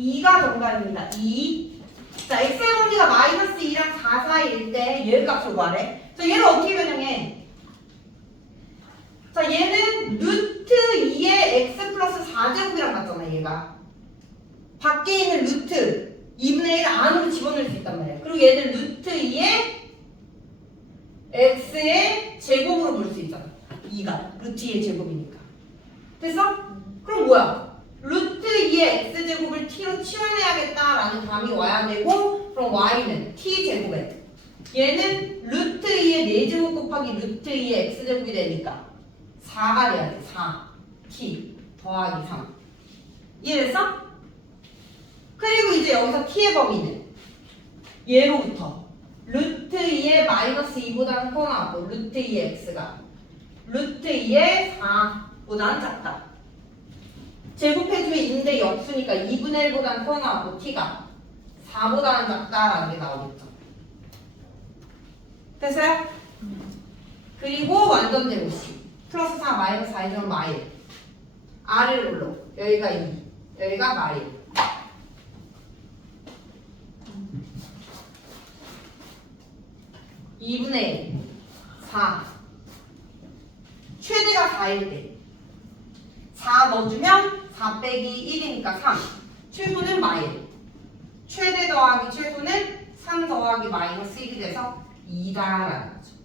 2가 정답입니다. 2. 자, x의 범위가 마이너스 2랑 4 사이일 때 얘 값을 구하래. 자, 얘를 어떻게 변형해? 자, 얘는 루트 2의 x 플러스 4제곱이랑 같잖아, 얘가. 밖에 있는 루트 2분의 1을 안으로 집어넣을 수 있단 말이야. 그리고 얘는 루트 2의 x의 제곱으로 볼 수 있잖아. 2가 루트 2의 제곱이니까. 됐어? 그럼 뭐야? 2의 x제곱을 t로 치환해야겠다라는 감이 와야 되고 그럼 y는 t제곱에. 얘는 루트 2의 4제곱 곱하기 루트 2의 x제곱이 되니까 4가 돼야지 4 t 더하기 3 이해됐어? 그리고 이제 여기서 t의 범위는 얘로부터 루트 2의 마이너스 2보다는 커 나왔고 루트 2의 x가 루트 2의 4보다는 작다 제곱해주면 있는데 역수니까 2분의 1보다는 커 나왔고 t가 4보다는 작다라는 게 나오겠죠. 됐어요? 그리고 완전 제곱식 플러스 4 마이너스 4 이면 마일. 아래로 여기가 2 여기가 마일. 2분의 1 4 최대가 4일 때. 4 넣어주면 4 빼기 1이니까 3 최소는 마일. 최대 더하기 최소는 3 더하기 마이너스 1이 돼서 2다라는 거죠